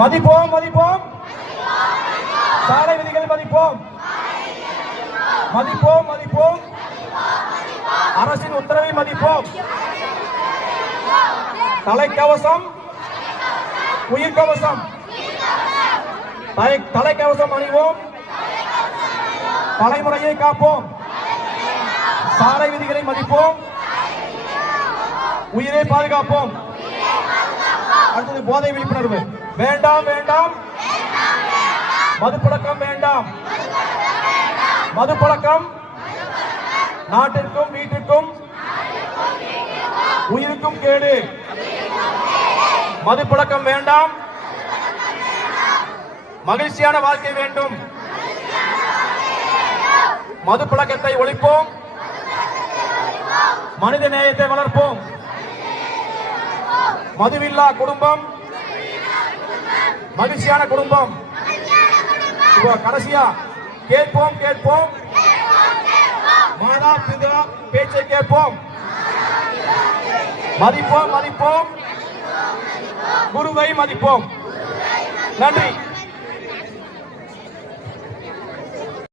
மதிப்போம் மதிப்போம் சாலை விதிகளை மதிப்போம் மதிப்போம் மதிப்போம் அரசின் உத்தரவை மதிப்போம். தலைக்கவசம் உயிர்கவசம் தலைக்கவசம் அணிவோம். தலைமுறையை காப்போம். சாலை விதிகளை மதிப்போம். உயிரை பாதுகாப்போம். அடுத்தது போதை விழிப்புணர்வு. வேண்டாம் வேண்டாம் மதுப்பழக்கம் வேண்டாம். மதுப்பழக்கம் நாட்டிற்கும் வீட்டிற்கும் உயிருக்கும் கேடு. மதுப்பழக்கம் வேண்டாம். மகிழ்ச்சியான வாழ்க்கை வேண்டும். மதுப்பழக்கத்தை ஒழிப்போம். மனித நேயத்தை வளர்ப்போம். மதுவில்லா குடும்பம் மகிழ்ச்சியான குடும்பம். கடைசியா கேட்போம் கேட்போம் மாதா பிதா பேச்சை கேட்போம். மதிப்போம் மதிப்போம் குருவை மதிப்போம். நன்றி.